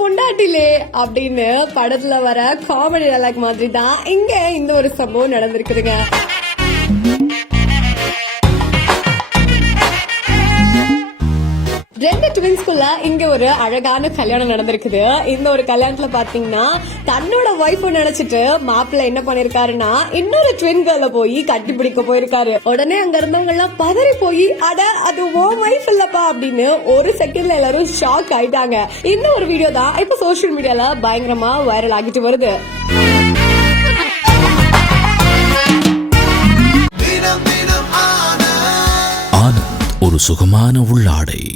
பொண்டாட்டிலே அப்படின்னு படத்துல வர காமெடி டயலாக் மாதிரி தான் இங்க இந்த ஒரு சம்பவம் நடந்திருக்குதுங்க. ரெண்டு ட்வின்ஸ்குள்ள இங்க ஒரு அழகான கல்யாணம் நடந்திருக்குது. இந்த ஒரு கல்யாணத்துல பாத்தீங்கன்னா தன்னோட ஒய்ஃப் நினைச்சிட்டு மாப்பிள்ள என்ன பண்ணிருக்காருன்னா இன்னொரு ட்வின் கேர்ல போய் கட்டி பிடிக்க போயிருக்காரு. உடனே அங்க இருந்தவங்க எல்லாம் பதறி போய் அட அது உன் ஒய்ஃப் இல்லப்பா அப்படின்னு ஒரு செகண்ட்ல எல்லாரும் ஷாக் ஆயிட்டாங்க. இந்த ஒரு வீடியோ தான் இப்ப சோசியல் மீடியால பயங்கரமா வைரல் ஆகிட்டு வருது. ஆனந்த் ஒரு சுகமான உள்ளாடை.